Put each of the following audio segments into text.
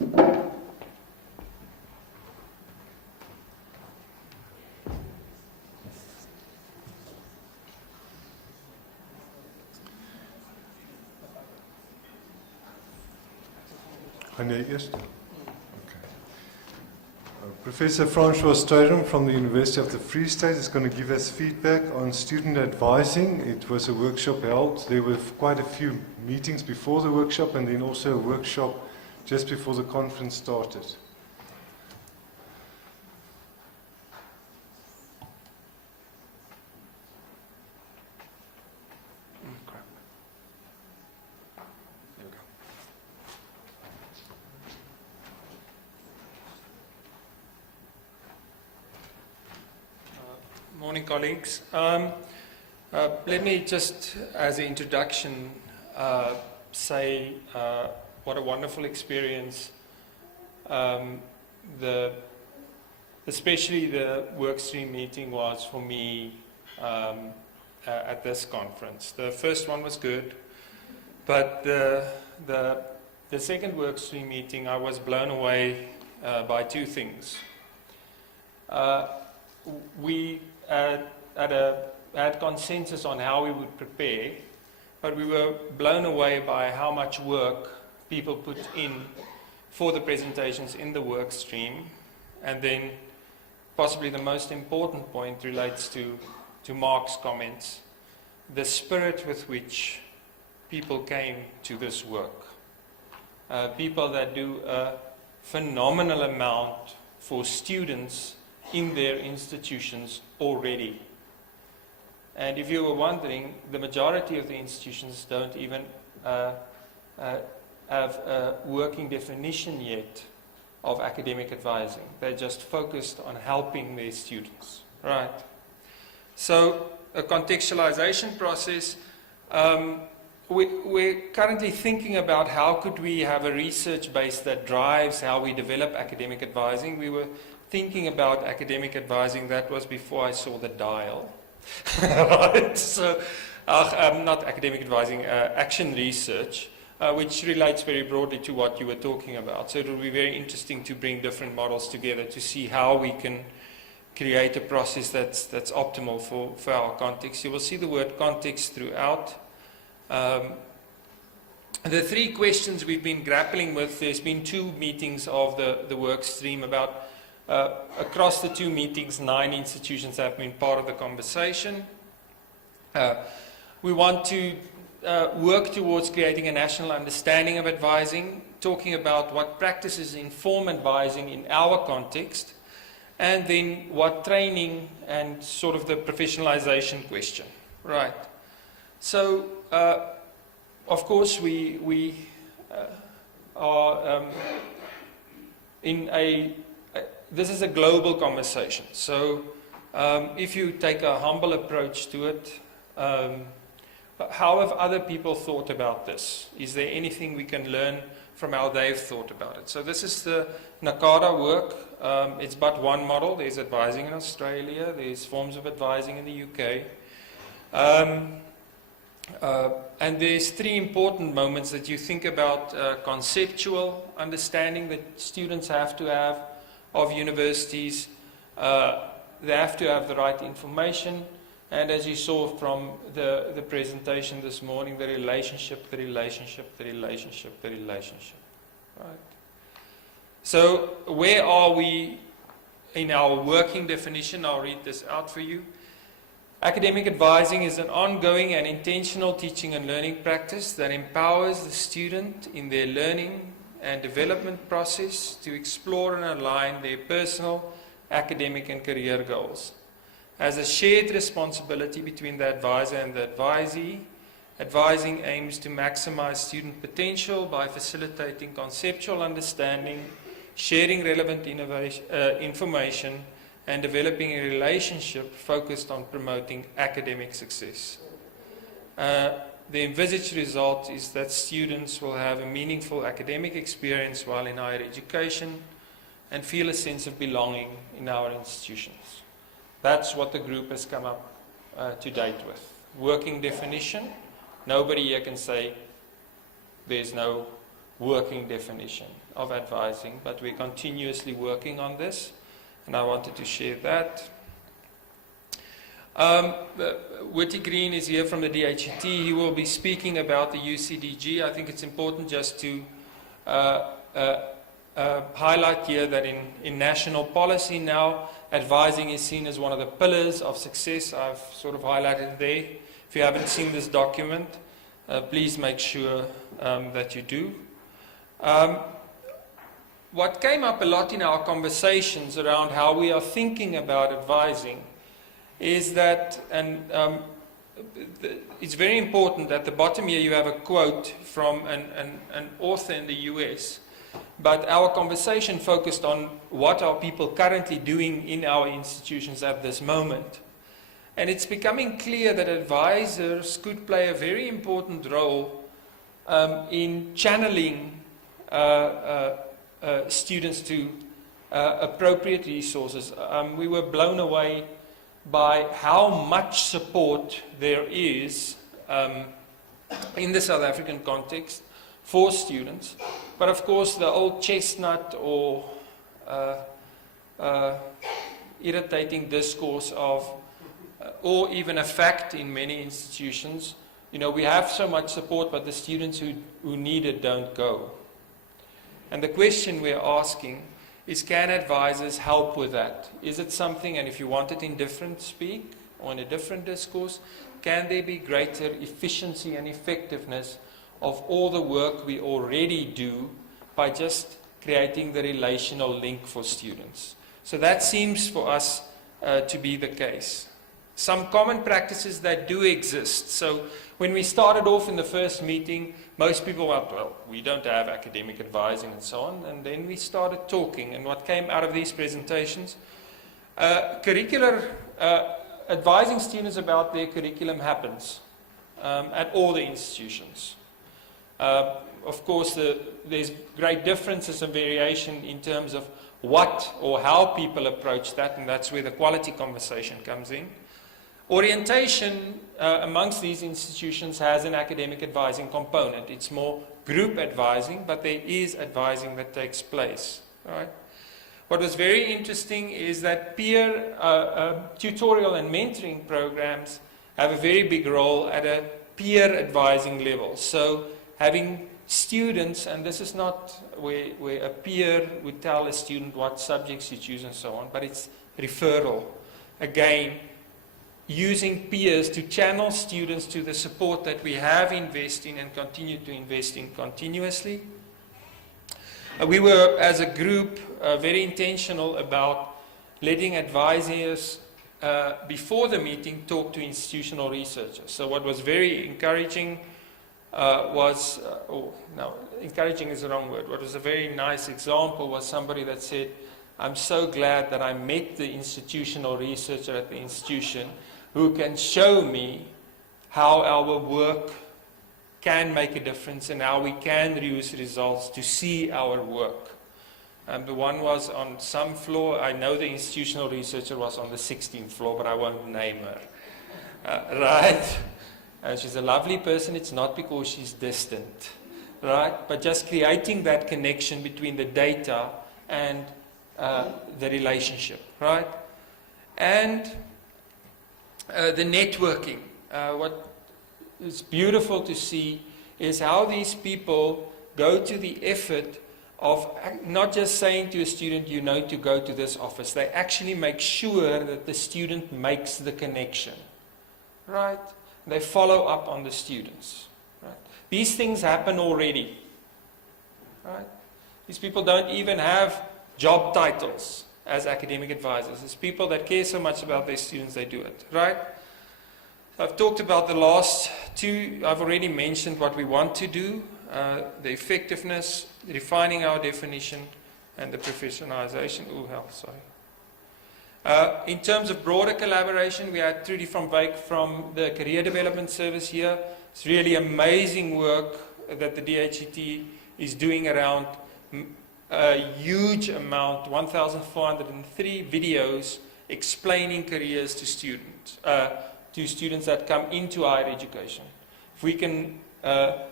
Professor Francois Strydom from the University of the Free State is going to give us feedback on student advising. It was a workshop held. There were quite a few meetings before the workshop and then also a workshop just before the conference started. Morning, colleagues. Let me just, as an introduction, say what a wonderful experience, especially the workstream meeting was for me at this conference. The first one was good, but the second workstream meeting, I was blown away by two things. We had consensus on how we would prepare, but we were blown away by how much work people put in for the presentations in the work stream. And then possibly the most important point relates to Mark's comments, the spirit with which people came to this work. People that do a phenomenal amount for students in their institutions already. And if you were wondering, the majority of the institutions don't even have a working definition yet of academic advising. They're just focused on helping their students, right? So a contextualization process, we're currently thinking about how could we have a research base that drives how we develop academic advising. We were thinking about academic advising, that was before I saw the dial. Right? So, not academic advising, action research, which relates very broadly to what you were talking about. So it will be very interesting to bring different models together to see how we can create a process that's optimal for our context. You will see the word context throughout. The three questions we've been grappling with, there's been two meetings of the work stream about across the two meetings, 9 institutions have been part of the conversation. We want to work towards creating a national understanding of advising, talking about what practices inform advising in our context, and then what training and sort of the professionalization question. Right. So, of course, we are in a... This is a global conversation. So if you take a humble approach to it, how have other people thought about this? Is there anything we can learn from how they've thought about it? So this is the NACADA work. It's but one model. There's advising in Australia. There's forms of advising in the UK. And there's 3 important moments that you think about: conceptual understanding that students have to have of universities, they have to have the right information, and as you saw from the presentation this morning, the relationship. Right. So where are we in our working definition? I'll read this out for you. Academic advising is an ongoing and intentional teaching and learning practice that empowers the student in their learning and development process to explore and align their personal, academic and career goals. As a shared responsibility between the advisor and the advisee, advising aims to maximize student potential by facilitating conceptual understanding, sharing relevant information, and developing a relationship focused on promoting academic success. The envisaged result is that students will have a meaningful academic experience while in higher education and feel a sense of belonging in our institutions. That's what the group has come up to date with. Working definition. Nobody here can say there's no working definition of advising, but we're continuously working on this, and I wanted to share that. Witty Green is here from the DHET. He will be speaking about the UCDG. I think it's important just to highlight here that in national policy now, advising is seen as one of the pillars of success. I've sort of highlighted there. If you haven't seen this document, please make sure that you do. What came up a lot in our conversations around how we are thinking about advising is that, and it's very important, at the bottom here you have a quote from an author in the US, but our conversation focused on what are people currently doing in our institutions at this moment. And it's becoming clear that advisors could play a very important role in channeling students to appropriate resources. We were blown away by how much support there is in the South African context for students. But of course, the old chestnut or irritating discourse of, or even a fact in many institutions, you know, we have so much support, but the students who need it don't go. And the question we're asking is, can advisors help with that? Is it something, and if you want it in different speak or in a different discourse, can there be greater efficiency and effectiveness of all the work we already do by just creating the relational link for students? So that seems for us to be the case. Some common practices that do exist. So when we started off in the first meeting, most people went, well, we don't have academic advising and so on. And then we started talking. And what came out of these presentations, curricular advising students about their curriculum happens at all the institutions. Of course, there's great differences and variation in terms of what or how people approach that, and that's where the quality conversation comes in. Orientation amongst these institutions has an academic advising component. It's more group advising, but there is advising that takes place. Right? What was very interesting is that peer tutorial and mentoring programs have a very big role at a peer advising level. So having students, and this is not where a peer would tell a student what subjects you choose and so on, but it's referral. Again, using peers to channel students to the support that we have invested in and continue to invest in continuously. We were, as a group, very intentional about letting advisors, before the meeting, talk to institutional researchers. So what was very encouraging encouraging is the wrong word. What was a very nice example was somebody that said, I'm so glad that I met the institutional researcher at the institution who can show me how our work can make a difference and how we can use results to see our work. The one was on some floor. I know the institutional researcher was on the 16th floor, but I won't name her. Right? And she's a lovely person. It's not because she's distant. Right? But just creating that connection between the data and the relationship. Right? And the networking. What is beautiful to see is how these people go to the effort of not just saying to a student, you know to go to this office. They actually make sure that the student makes the connection. Right? They follow up on the students. Right? These things happen already. Right? These people don't even have job titles as academic advisors. It's people that care so much about their students, they do it. Right? I've talked about the last two. I've already mentioned what we want to do, the effectiveness, refining our definition, and the professionalization. Oh, hell, sorry. In terms of broader collaboration, we had Trudy from Wyk from the Career Development Service here. It's really amazing work that the DHET is doing around a huge amount, 1,403 videos explaining careers to students that come into higher education. If we can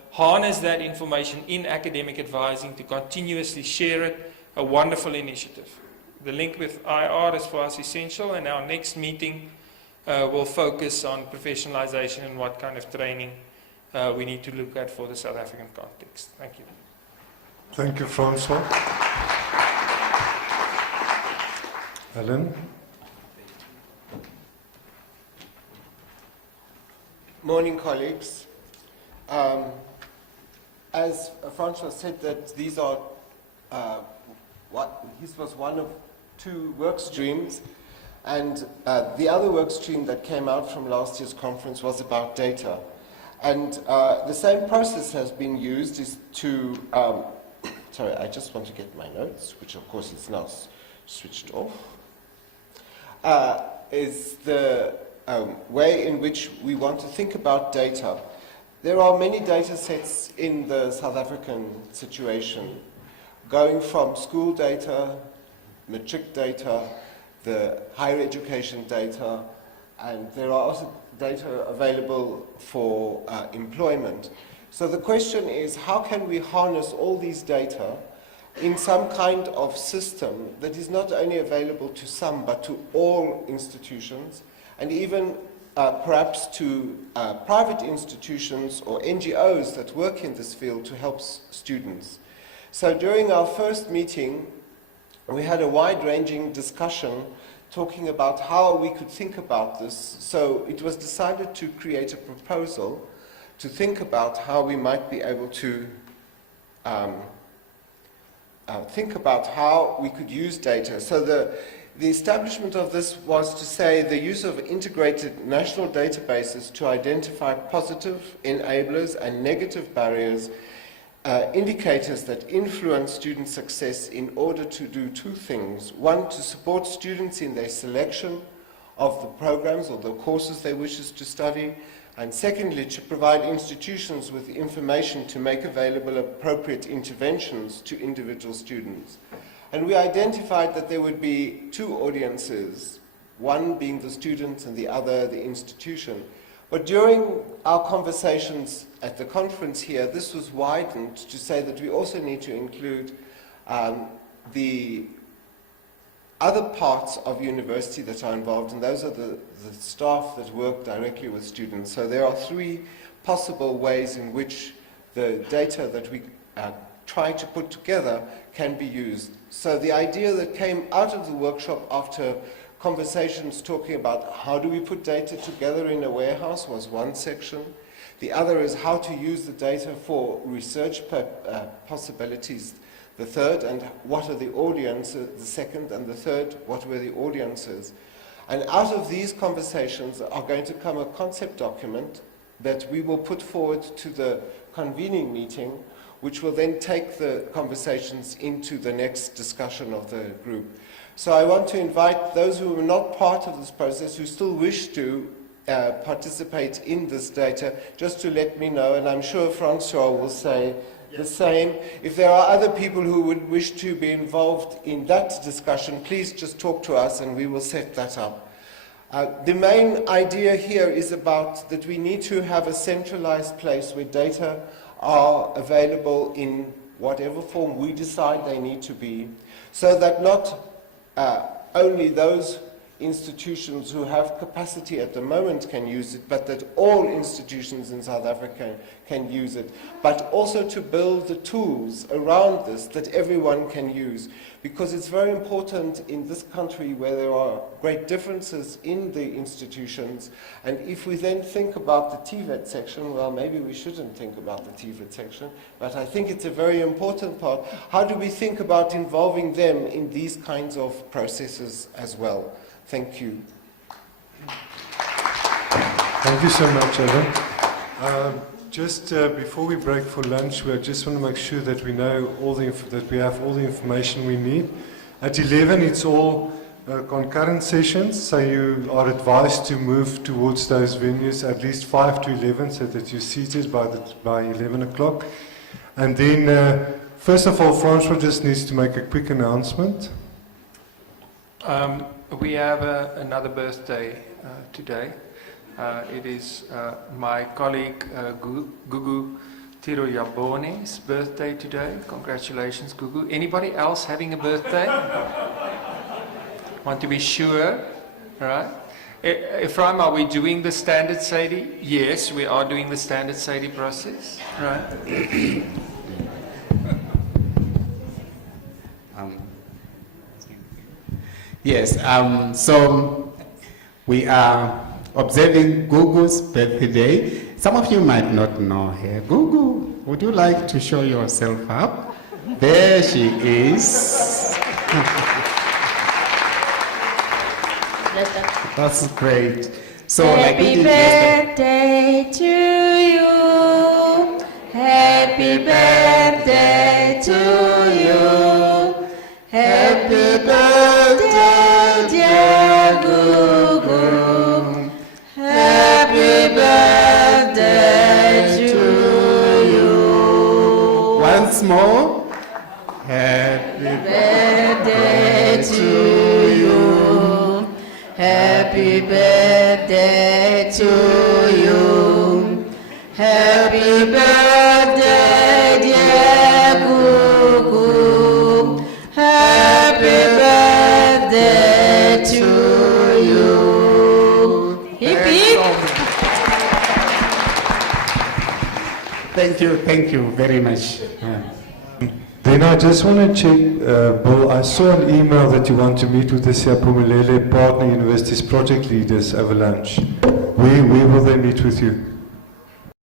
harness that information in academic advising to continuously share it. A wonderful initiative. The link with IR is for us essential, and our next meeting will focus on professionalization and what kind of training we need to look at for the South African context. Thank you. Thank you, Francois. Alan? Morning, colleagues. As Francois said, that these are this was one of 2 work streams, and the other work stream that came out from last year's conference was about data. And the same process has been used is to, sorry, I just want to get my notes, which of course is now switched off, is the way in which we want to think about data. There are many data sets in the South African situation, going from school data, matric data, the higher education data, and there are also data available for employment. So the question is, how can we harness all these data in some kind of system that is not only available to some, but to all institutions, and even perhaps to private institutions or NGOs that work in this field to help students. So during our first meeting, we had a wide-ranging discussion talking about how we could think about this. So it was decided to create a proposal to think about how we might be able to think about how we could use data. So the establishment of this was to say the use of integrated national databases to identify positive enablers and negative barriers, indicators that influence student success in order to do 2 things. 1, to support students in their selection of the programs or the courses they wish to study, and secondly, to provide institutions with information to make available appropriate interventions to individual students. And we identified that there would be 2 audiences, one being the students and the other the institution. But during our conversations at the conference here, this was widened to say that we also need to include the other parts of university that are involved, and those are the staff that work directly with students. So there are 3 possible ways in which the data that we try to put together can be used. So the idea that came out of the workshop after conversations talking about how do we put data together in a warehouse was one section. The other is how to use the data for research possibilities, the third, and what are the audiences, the second, and the third, what were the audiences. And out of these conversations are going to come a concept document that we will put forward to the convening meeting, which will then take the conversations into the next discussion of the group. So I want to invite those who are not part of this process, who still wish to participate in this data, just to let me know, and I'm sure Francois will say the same. If there are other people who would wish to be involved in that discussion, please just talk to us and we will set that up. The main idea here is about that we need to have a centralized place where data are available in whatever form we decide they need to be, so that not only those institutions who have capacity at the moment can use it, but that all institutions in South Africa can use it, but also to build the tools around this that everyone can use. Because it's very important in this country where there are great differences in the institutions, and if we then think about the TVET section, well, maybe we shouldn't think about the TVET section, but I think it's a very important part. How do we think about involving them in these kinds of processes as well? Thank you. Thank you so much, Evan. Just before we break for lunch, we just want to make sure that we know that we have all the information we need. At 11, it's all concurrent sessions, so you are advised to move towards those venues at least 5 to 11, so that you're seated by 11 o'clock. And then, first of all, Francois just needs to make a quick announcement. We have another birthday today. It is my colleague Gugu Tiroyabone's birthday today. Congratulations, Gugu. Anybody else having a birthday? Want to be sure, right? Ephraim, are we doing the standard SADI? Yes, we are doing the standard SADI process, right? Yes, so we are observing Gugu's birthday. Some of you might not know her. Gugu, would you like to show yourself up? There she is. That's great. So, happy birthday to you. Happy birthday to you. Happy birthday, dear Gugu. Happy birthday to you. Once more. Happy Birthday to you. Happy birthday to you. Happy birthday, dear Gugu. Happy birthday to you. Hip hip. Thank you very much. Then I just want to check, Bill, I saw an email that you want to meet with the Siyapumelele Partner Universities project leaders over lunch. Where will they meet with you?